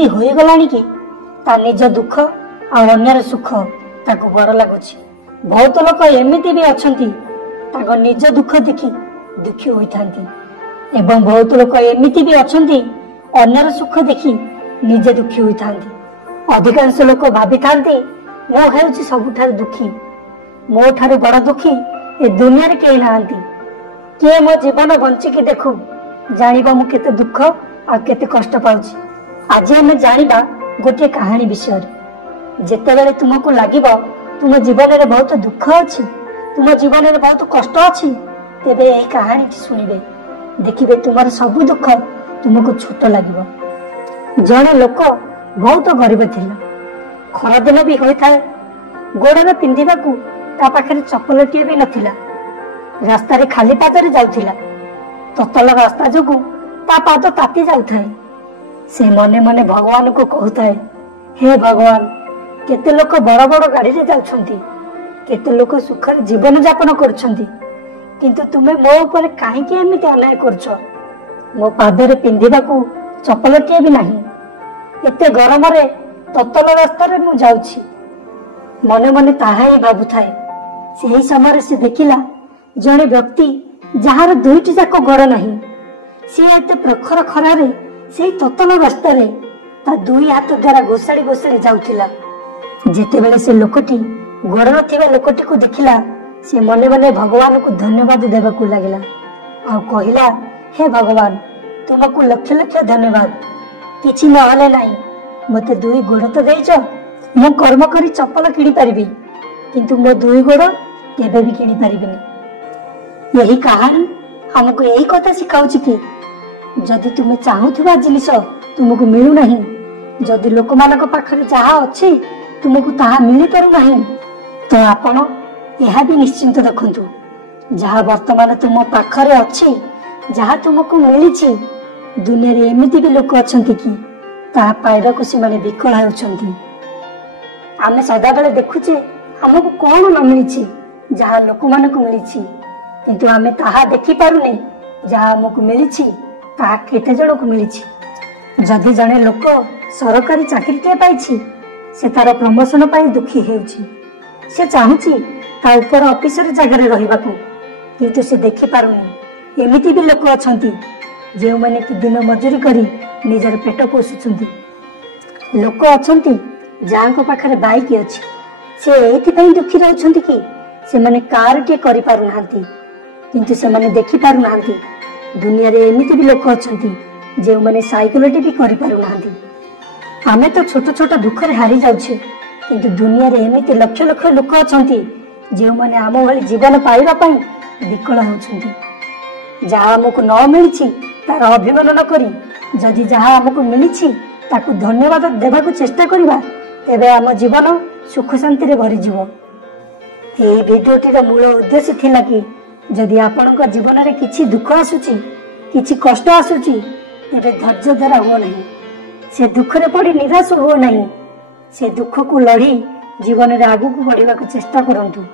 एमती हो गलानी कि ता निज दुख आ अन्यर सुख ताको बर लगुच। बहुत लोक एमती भी अछंती ताको निज दुख देखि दुखी होइथांती एवं बहुत लोक एमती भी अछंती अन्यर सुख देखि निजे दुखी होइथांती। अधिकांश लोक भाभी थांती मो हेउची सबुठार दुखी, मो ठारू बड़ दुखी ए दुनिया रे केही नांती। किए मो जीवन बंचिकी देखु जानिबा मु केते दुख आ केते कष्ट पाउची। आज हमें जानिबा गोटे कहानी विषय। जेतेबेले तुमको लागिबो तुम जीवन में बहुत दुख अछि, तुम जीवन में बहुत कष्ट अछि, तेबे एही कहानी सुनिबे, देखिबे तुमर सब दुख तुमको छोट लागिबो। जणे लोक बहुत गरीब थिला, खरा दिन भी होई थाए, गोड़े पिंधिबाकू ता पाखरे चप्पलटिए भी नथिला, रास्ता रे खाली पादरे जाउथिला, ततल रास्ता जोगु ता पाद ताती जाउथाए। से मने मने भगवान को कहूथाए, हे भगवान केते लोक बड़ बड़ गाड़ी रे जाउछंती, केते लोक सुखर जीवन यापन करछंती, किंतु तुमे मो ऊपर काहेकि एमिति अन्याय करछो? मो पादरे पिंधिबाकू चप्पलटिए भी नाही, एते गरम रे ततल रास्ता रे मु जाउछि। मने मने ताहा ही भाबुथाए। सेही समय से देखिला जणे व्यक्ति जहार दुईटी जाक गोड़ नाही, से एते प्रखर खरारे सेही ततल रास्ता रे ता दुई हाथ द्वारा घोषाड़ी घोषाड़ी जाउथिला। जेतेबेले से लोकटी गोड़ नथिबा लोकटी को देखिला, से मने मने भगवान को धन्यवाद देबाकू लागिला आ कहिला, हे भगवान तुमको लक्ष लक्ष धन्यवाद, किछि नहले नाही, मते दुई गोड़ तो देइछ, मु कर्म करी चप्पल किणी पारिबी, किंतु मो दुई गोड़ केबे भी किणी पारिबिनी। यही कहानी हमको यही कथा सिखाउछि कि जदि तुमे चाहुथिबा जिनिस तुमको मिलु नाही, जदि लोक मानक पाखरे जहा अछि तुमको ताहा मिली पारु नाही, तो आपण यह भी निश्चिंत रखंतु जहा वर्तमान तुम पाखरे अछि, जहा तुमको मिलिछि, दुनिया रे एमिति भी लोक अछंती कि ताहा पाइबा को से माने विकल होउछंती। आमे सदा बेले देखुचे हमको कोन न मिलिछि जहा लोक मानक मिलिछि, किंतु आमे ताहा देखि पारुने जहा हमको मिलिछि ताहा केते जण को मिलिछि। जदि जणे लोक सरकारी चाकरी के पाइछि, से तार प्रमोशन पाई दुखी हेउछि, से चाहुछि ता ऊपर ऑफिसर जगह रहिबाकू, किंतु से देखि पारुने एमिति भी लोक अछंती जे माने कि दिन मजूरी करी निजर पेट पोषुछंती। लोक अछंती जांको पाखरे बाइक अछि, से एथि पई दुखी रहउछंती कि से माने कार के करि पारु नांती, किंतु से माने देखि पारु नांती दुनिया रे एमिति भी लोक अछंती जे माने साइकिल टी भी करि पारु नांती। आमे तो छोट छोट दुख रे हारि जाउछे, किंतु दुनिया रे एमिति लक्ष लक्ष लोक अछंती जे माने आम भली जीवन पाइबा पई विकल होउछंती। जहा हमको न मिलिछि तार अभिमान न करी जदि जहा हमको मिलिछि ताकू धन्यवाद देबाकू चेष्टा करिबा, तेबे आम जीवन सुख शांति रे भरि जीवो। एही भिडियोटी रो मूल उद्देश्य थिला कि जदि आपनका जीवन रे किछि दुख आसुछि, किछि कष्ट आसुछि, तेबे धैर्य धरा हो नहीं, से दुख रे पड़ी निराश हो नहीं, से दुख को लड़ी जीवन रे आगु को बढ़िबा को चेष्टा करंतु।